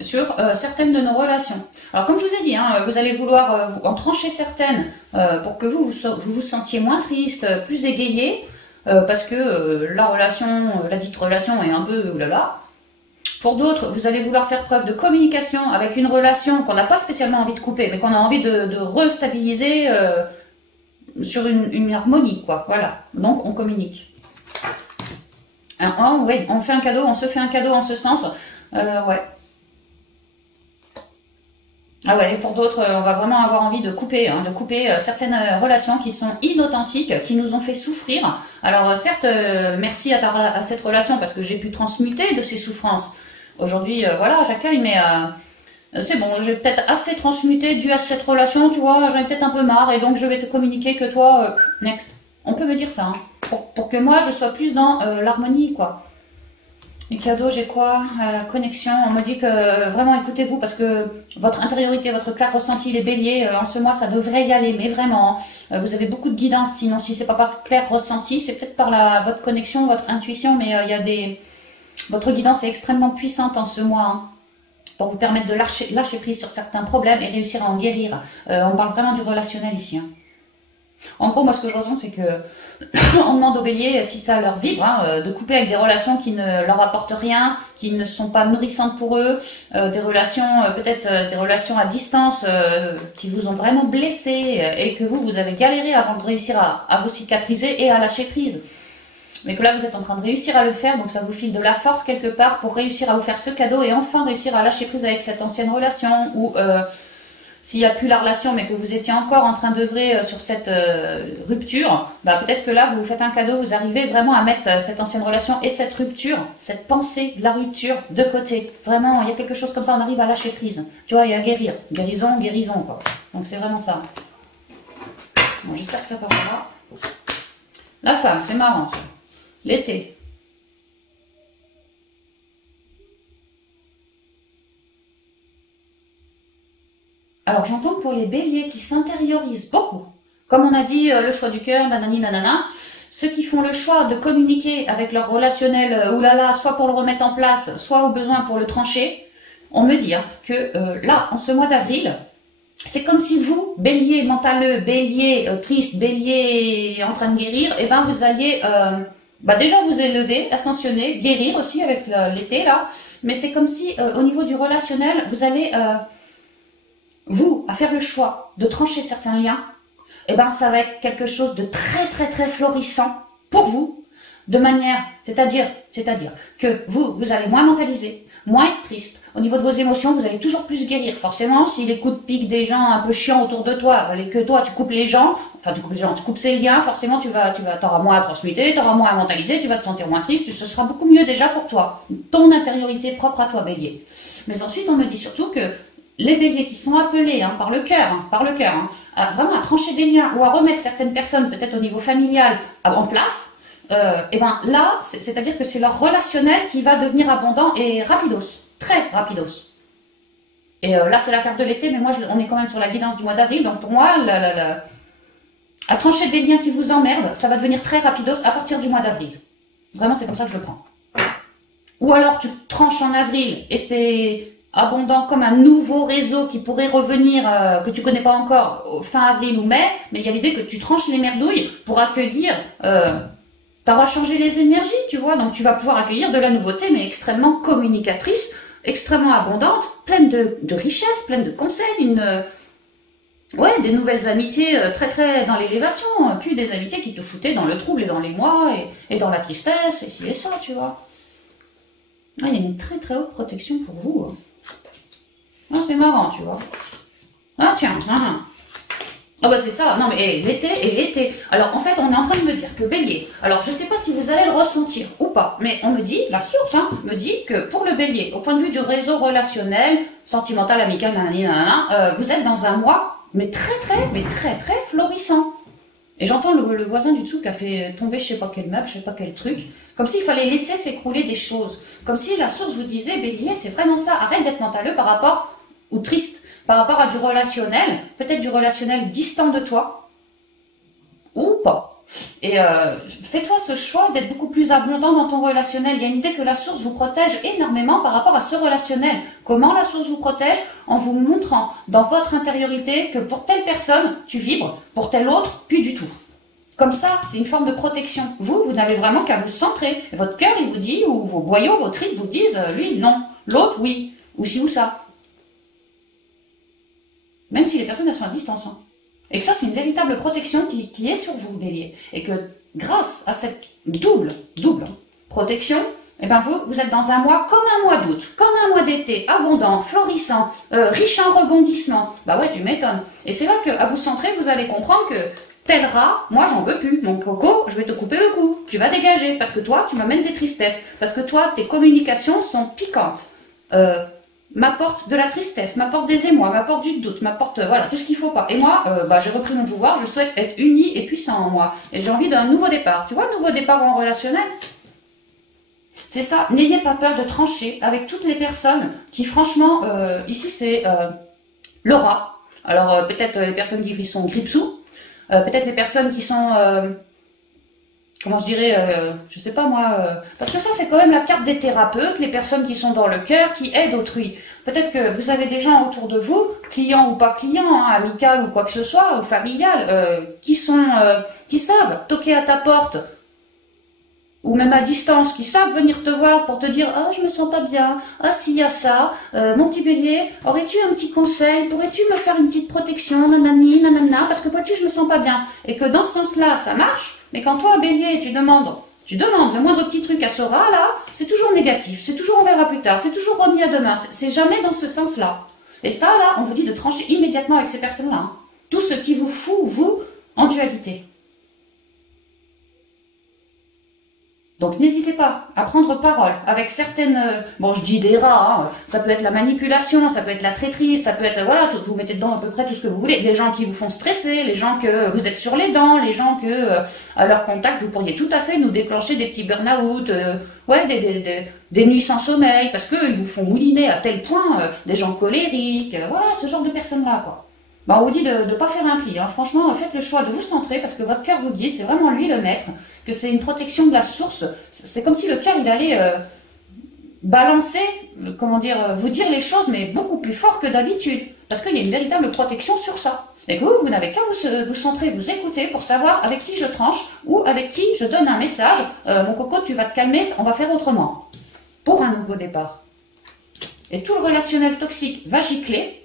sur certaines de nos relations. Alors comme je vous ai dit, hein, vous allez vouloir en trancher certaines pour que vous vous sentiez moins triste, plus égayé, parce que la dite relation est un peu oulala. Pour d'autres, vous allez vouloir faire preuve de communication avec une relation qu'on n'a pas spécialement envie de couper, mais qu'on a envie de restabiliser sur une harmonie, quoi. Voilà, donc on communique. Oui, on fait un cadeau, on se fait un cadeau en ce sens. Ouais. Ah ouais, pour d'autres, on va vraiment avoir envie de couper certaines relations qui sont inauthentiques, qui nous ont fait souffrir. Alors certes, merci à cette relation parce que j'ai pu transmuter de ces souffrances. Aujourd'hui, voilà, j'accueille, mais c'est bon, j'ai peut-être assez transmuté dû à cette relation, tu vois, j'en ai peut-être un peu marre et donc je vais te communiquer que toi, next. On peut me dire ça, hein, pour que moi je sois plus dans l'harmonie, quoi. Les cadeaux, j'ai quoi? La connexion. On me dit que vraiment écoutez-vous parce que votre intériorité, votre clair ressenti, les béliers, en ce mois ça devrait y aller, mais vraiment, vous avez beaucoup de guidance. Sinon, si c'est pas par clair ressenti, c'est peut-être par votre connexion, votre intuition, mais il y a votre guidance est extrêmement puissante en ce mois. Hein, pour vous permettre de lâcher prise sur certains problèmes et réussir à en guérir. On parle vraiment du relationnel ici. Hein. En gros, moi, ce que je ressens, c'est que on demande aux béliers, si ça leur vibre, hein, de couper avec des relations qui ne leur apportent rien, qui ne sont pas nourrissantes pour eux, des relations, peut-être des relations à distance qui vous ont vraiment blessé et que vous avez galéré avant de réussir à vous cicatriser et à lâcher prise. Mais que là, vous êtes en train de réussir à le faire, donc ça vous file de la force quelque part pour réussir à vous faire ce cadeau et enfin réussir à lâcher prise avec cette ancienne relation ou s'il n'y a plus la relation mais que vous étiez encore en train d'œuvrer sur cette rupture, bah, peut-être que là, vous vous faites un cadeau, vous arrivez vraiment à mettre cette ancienne relation et cette rupture, cette pensée de la rupture de côté. Vraiment, il y a quelque chose comme ça, on arrive à lâcher prise. Tu vois, et à guérir. Guérison, guérison, quoi. Donc c'est vraiment ça. Bon, j'espère que ça parlera. La femme, c'est marrant. L'été. Alors j'entends que pour les béliers qui s'intériorisent beaucoup, comme on a dit, le choix du cœur, nanani nanana, ceux qui font le choix de communiquer avec leur relationnel, oulala, soit pour le remettre en place, soit au besoin pour le trancher, on me dit hein, que là, en ce mois d'avril, c'est comme si vous, bélier mentaleux, bélier triste, bélier en train de guérir, et ben vous alliez déjà vous élever, ascensionner, guérir aussi avec l'été là, mais c'est comme si au niveau du relationnel, vous allez vous à faire le choix de trancher certains liens, et ben ça va être quelque chose de très très très florissant pour vous, de manière, c'est-à-dire que vous allez moins mentaliser, moins être triste. Au niveau de vos émotions, vous allez toujours plus guérir. Forcément, si les coups de pique des gens un peu chiants autour de toi, et que toi tu coupes les gens, tu coupes ces liens, forcément t'auras moins à transmuter, t'auras moins à mentaliser, tu vas te sentir moins triste, ce sera beaucoup mieux déjà pour toi. Ton intériorité propre à toi, bélier. Mais ensuite, on me dit surtout que les béliers qui sont appelés hein, par le cœur, vraiment à trancher des liens ou à remettre certaines personnes, peut-être au niveau familial, en place, et ben là, c'est-à-dire que c'est leur relationnel qui va devenir abondant et rapidos, très rapidos. Et là, c'est la carte de l'été, mais moi, on est quand même sur la guidance du mois d'avril, donc pour moi, à trancher des liens qui vous emmerdent, ça va devenir très rapidos à partir du mois d'avril. Vraiment, c'est comme ça que je le prends. Ou alors, tu tranches en avril et c'est abondant comme un nouveau réseau qui pourrait revenir, que tu connais pas encore, fin avril ou mai, mais il y a l'idée que tu tranches les merdouilles pour accueillir... t'auras changé les énergies, tu vois, donc tu vas pouvoir accueillir de la nouveauté, mais extrêmement communicatrice, extrêmement abondante, pleine de richesses, pleine de conseils, des nouvelles amitiés très très dans l'élévation, puis des amitiés qui te foutaient dans le trouble et dans les mois, et dans la tristesse, et ci et ça, tu vois. Ah, il y a une très très haute protection pour vous. Hein. Ah, c'est marrant, tu vois. Ah, tiens, Ah bah c'est ça, non mais l'été et l'été. Alors en fait on est en train de me dire que bélier, alors je sais pas si vous allez le ressentir ou pas, mais on me dit, la source me dit que pour le bélier, au point de vue du réseau relationnel, sentimental, amical, vous êtes dans un mois, mais très florissant. Et j'entends le voisin du dessous qui a fait tomber je sais pas quel meuble, je sais pas quel truc, comme s'il fallait laisser s'écrouler des choses. Comme si la source vous disait, bélier c'est vraiment ça, arrête d'être mentaleux par rapport, ou triste, par rapport à du relationnel, peut-être du relationnel distant de toi, ou pas. Et fais-toi ce choix d'être beaucoup plus abondant dans ton relationnel. Il y a une idée que la source vous protège énormément par rapport à ce relationnel. Comment la source vous protège? En vous montrant dans votre intériorité que pour telle personne, tu vibres, pour telle autre, plus du tout. Comme ça, c'est une forme de protection. Vous n'avez vraiment qu'à vous centrer. Votre cœur, il vous dit, ou vos boyaux, vos tripes vous disent, lui, non. L'autre, oui. Ou ci ou ça. Même si les personnes, elles sont à distance. Hein. Et que ça, c'est une véritable protection qui est sur vous, Bélier. Et que grâce à cette double protection, eh ben vous êtes dans un mois comme un mois d'août, comme un mois d'été, abondant, florissant, riche en rebondissements. Bah ouais, tu m'étonnes. Et c'est là qu'à vous centrer, vous allez comprendre que tel rat, moi j'en veux plus. Mon coco, je vais te couper le cou. Tu vas dégager parce que toi, tu m'amènes des tristesses. Parce que toi, tes communications sont piquantes. M'apporte de la tristesse, m'apporte des émois, m'apporte du doute, m'apporte voilà tout ce qu'il faut pas. Et moi, j'ai repris mon pouvoir, je souhaite être uni et puissant en moi. Et j'ai envie d'un nouveau départ. Tu vois, un nouveau départ en relationnel, c'est ça. N'ayez pas peur de trancher avec toutes les personnes qui, franchement, ici c'est le rat. Alors peut-être les personnes qui sont gripsous, peut-être les personnes qui sont comment je dirais, je sais pas moi, parce que ça c'est quand même la carte des thérapeutes, les personnes qui sont dans le cœur, qui aident autrui. Peut-être que vous avez des gens autour de vous, clients ou pas clients, hein, amical ou quoi que ce soit, ou familial, qui savent toquer à ta porte, ou même à distance, qui savent venir te voir pour te dire « Ah, je me sens pas bien, ah, s'il y a ça, mon petit bélier, aurais-tu un petit conseil, pourrais-tu me faire une petite protection, nanani, nanana, parce que vois-tu, je me sens pas bien. » Et que dans ce sens-là, ça marche, mais quand toi, bélier, tu demandes le moindre petit truc à ce rat-là, c'est toujours négatif, c'est toujours on verra plus tard, c'est toujours remis à demain, c'est jamais dans ce sens-là. Et ça, là, on vous dit de trancher immédiatement avec ces personnes-là. Hein. Tout ce qui vous fout, vous, en dualité. Donc n'hésitez pas à prendre parole avec certaines, bon je dis des rats, hein, ça peut être la manipulation, ça peut être la traîtrise, ça peut être, voilà, vous mettez dedans à peu près tout ce que vous voulez, les gens qui vous font stresser, les gens que vous êtes sur les dents, les gens que à leur contact vous pourriez tout à fait nous déclencher des petits burn-out, ouais, des nuits sans sommeil, parce qu'ils vous font mouliner à tel point, des gens colériques, voilà, ce genre de personnes-là, quoi. Ben, on vous dit de ne pas faire un pli. Hein. Franchement, faites le choix de vous centrer parce que votre cœur vous guide, c'est vraiment lui le maître, que c'est une protection de la source. C'est comme si le cœur, il allait balancer, comment dire, vous dire les choses, mais beaucoup plus fort que d'habitude. Parce qu'il y a une véritable protection sur ça. Et que vous n'avez qu'à vous centrer, vous écouter pour savoir avec qui je tranche ou avec qui je donne un message. Mon coco, tu vas te calmer, on va faire autrement. Pour un nouveau départ. Et tout le relationnel toxique va gicler.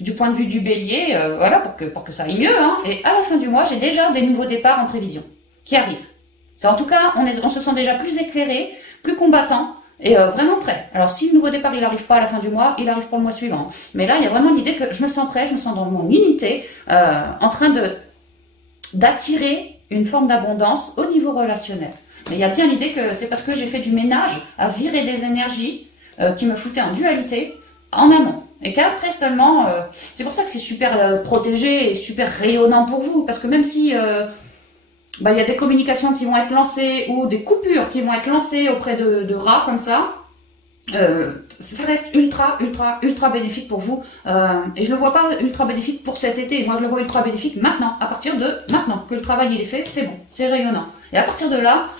Du point de vue du bélier, voilà, pour que ça aille mieux. Hein. Et à la fin du mois, j'ai déjà des nouveaux départs en prévision qui arrivent. En tout cas, on se sent déjà plus éclairé, plus combattant et vraiment prêt. Alors si le nouveau départ il n'arrive pas à la fin du mois, il arrive pour le mois suivant. Mais là, il y a vraiment l'idée que je me sens prêt, je me sens dans mon unité, en train d'attirer une forme d'abondance au niveau relationnel. Mais il y a bien l'idée que c'est parce que j'ai fait du ménage à virer des énergies qui me foutaient en dualité en amont. Et qu'après seulement, c'est pour ça que c'est super protégé et super rayonnant pour vous. Parce que même si il y a des communications qui vont être lancées ou des coupures qui vont être lancées auprès de rats comme ça, ça reste ultra bénéfique pour vous. Et je ne le vois pas ultra bénéfique pour cet été. Moi, je le vois ultra bénéfique maintenant. À partir de maintenant que le travail il est fait, c'est bon, c'est rayonnant. Et à partir de là,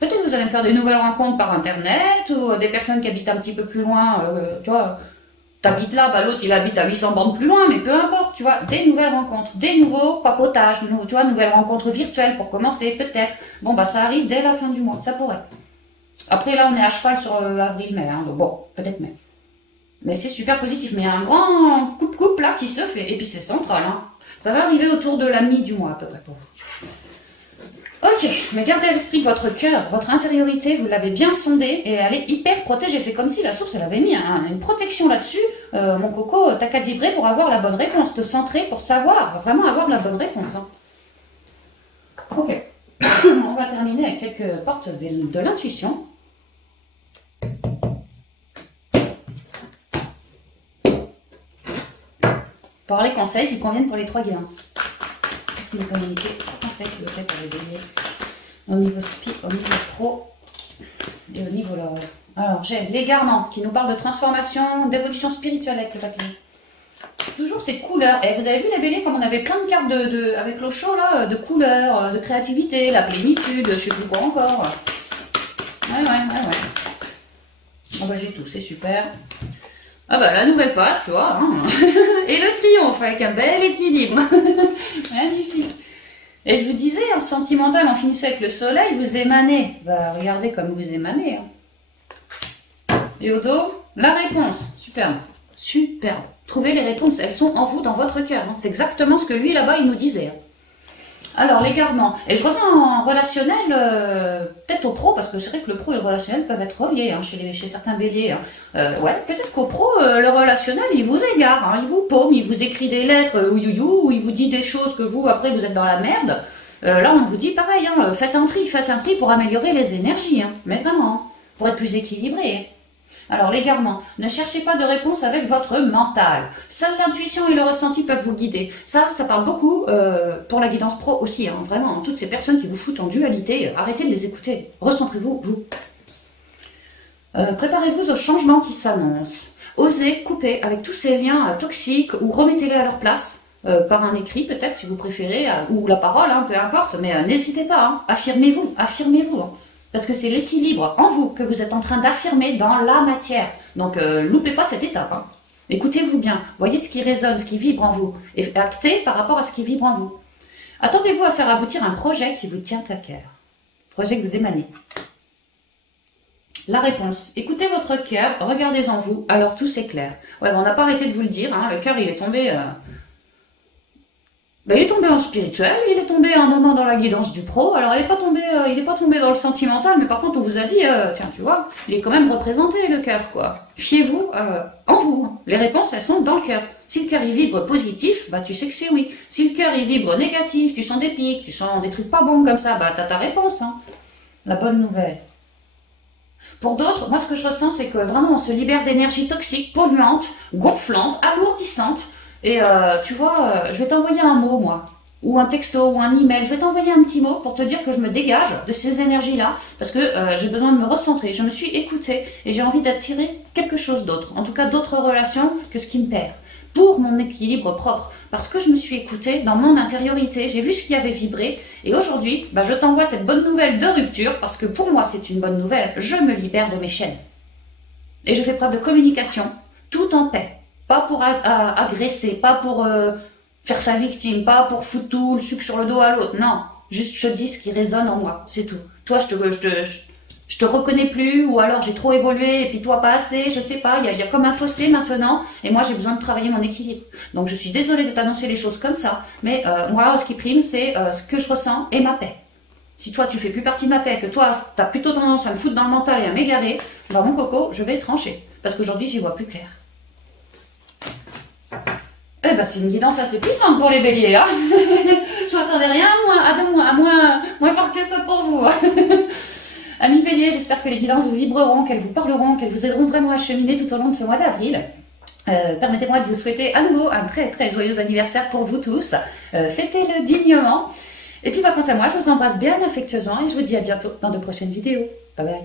peut-être que vous allez me faire des nouvelles rencontres par Internet ou des personnes qui habitent un petit peu plus loin, tu vois. T'habites là, l'autre il habite à 800 bornes plus loin, mais peu importe, tu vois, des nouvelles rencontres, des nouveaux papotages, tu vois, nouvelles rencontres virtuelles pour commencer, peut-être. Bon, ça arrive dès la fin du mois, ça pourrait. Après, là, on est à cheval sur avril-mai, hein, donc bon, peut-être mai. Mais c'est super positif, mais il y a un grand coupe-coupe là qui se fait, et puis c'est central, hein. Ça va arriver autour de la mi du mois, à peu près, pour vous. Ok, mais gardez à l'esprit que votre cœur, votre intériorité, vous l'avez bien sondé et elle est hyper protégée. C'est comme si la source, elle avait mis une protection là-dessus. Mon coco, t'as qu'à vibrer pour avoir la bonne réponse, te centrer pour savoir, vraiment avoir la bonne réponse. Hein. Ok, on va terminer avec quelques portes de l'intuition. Pour les conseils qui conviennent pour les trois guidances. Merci de communiquer. Conseil, s'il vous plaît, pour les béliers. Au niveau spi, au niveau pro et au niveau love. Alors, j'ai l'égarement qui nous parle de transformation, d'évolution spirituelle avec le papier. Toujours cette couleur. Et vous avez vu les béliers, comme on avait plein de cartes avec l'eau chaud là, de couleurs, de créativité, la plénitude, je sais plus quoi encore. Ouais. Ah bah j'ai tout, c'est super. Ah bah la nouvelle page, tu vois. Hein. Et le triomphe avec un bel équilibre. Magnifique. Et je vous disais, en sentimental, on finissait avec le soleil, vous émanez. Bah regardez comme vous émanez. Hein. Et au dos, la réponse. Superbe. Superbe. Trouvez les réponses, elles sont en vous, dans votre cœur. Hein. C'est exactement ce que lui là-bas, il nous disait. Hein. Alors, l'égarement. Et je reviens en relationnel, peut-être au pro, parce que c'est vrai que le pro et le relationnel peuvent être reliés hein, chez certains béliers. Hein. Ouais, peut-être qu'au pro, le relationnel, il vous égare, hein, il vous paume, il vous écrit des lettres, ou il vous dit des choses que vous, après, vous êtes dans la merde. Là, on vous dit pareil, hein, faites un tri pour améliorer les énergies, hein, mais vraiment, hein, pour être plus équilibré. Alors l'égarement, ne cherchez pas de réponse avec votre mental. Seule l'intuition et le ressenti peuvent vous guider. Ça parle beaucoup pour la guidance pro aussi. Hein, vraiment, toutes ces personnes qui vous foutent en dualité, arrêtez de les écouter. Recentrez-vous, vous. Préparez-vous aux changements qui s'annoncent. Osez couper avec tous ces liens toxiques ou remettez-les à leur place. Par un écrit peut-être si vous préférez, ou la parole, hein, peu importe. Mais n'hésitez pas, hein, affirmez-vous. Hein. Parce que c'est l'équilibre en vous que vous êtes en train d'affirmer dans la matière. Donc, loupez pas cette étape. Hein. Écoutez-vous bien. Voyez ce qui résonne, ce qui vibre en vous. Et actez par rapport à ce qui vibre en vous. Attendez-vous à faire aboutir un projet qui vous tient à cœur. Projet que vous émanez. La réponse. Écoutez votre cœur, regardez en vous, alors tout s'éclaire. Ouais, on n'a pas arrêté de vous le dire. Hein, le cœur, il est tombé... Ben, il est tombé en spirituel, il est tombé à un moment dans la guidance du pro. Alors il n'est pas tombé dans le sentimental, mais par contre on vous a dit, tiens tu vois, il est quand même représenté le cœur quoi. Fiez-vous en vous. Les réponses elles sont dans le cœur. Si le cœur il vibre positif, bah tu sais que c'est oui. Si le cœur il vibre négatif, tu sens des pics, tu sens des trucs pas bons comme ça, bah t'as ta réponse. Hein. La bonne nouvelle. Pour d'autres, moi ce que je ressens c'est que vraiment on se libère d'énergie toxique, polluante, gonflante, alourdissante. Et tu vois, je vais t'envoyer un mot, moi, ou un texto, ou un email. Je vais t'envoyer un petit mot pour te dire que je me dégage de ces énergies-là, parce que j'ai besoin de me recentrer. Je me suis écoutée et j'ai envie d'attirer quelque chose d'autre, en tout cas d'autres relations que ce qui me perd, pour mon équilibre propre. Parce que je me suis écoutée dans mon intériorité, j'ai vu ce qui avait vibré, et aujourd'hui, bah, je t'envoie cette bonne nouvelle de rupture, parce que pour moi, c'est une bonne nouvelle. Je me libère de mes chaînes. Et je fais preuve de communication, tout en paix. Pas pour agresser, pas pour faire sa victime, pas pour foutre tout le sucre sur le dos à l'autre. Non, juste je dis ce qui résonne en moi, c'est tout. Toi, je te reconnais plus, ou alors j'ai trop évolué, et puis toi pas assez, je sais pas, il y a comme un fossé maintenant, et moi j'ai besoin de travailler mon équilibre. Donc je suis désolée de t'annoncer les choses comme ça, mais moi, ce qui prime, c'est ce que je ressens et ma paix. Si toi tu fais plus partie de ma paix, que toi tu as plutôt tendance à me foutre dans le mental et à m'égarer, bah mon coco, je vais trancher. Parce qu'aujourd'hui j'y vois plus clair. Eh ben, c'est une guidance assez puissante pour les béliers. Hein. Je m'attendais rien à moins fort que ça pour vous. Amis béliers, j'espère que les guidances vous vibreront, qu'elles vous parleront, qu'elles vous aideront vraiment à cheminer tout au long de ce mois d'avril. Permettez-moi de vous souhaiter à nouveau un très très joyeux anniversaire pour vous tous. Fêtez-le dignement. Et puis, quant à moi, je vous embrasse bien affectueusement et je vous dis à bientôt dans de prochaines vidéos. Bye bye.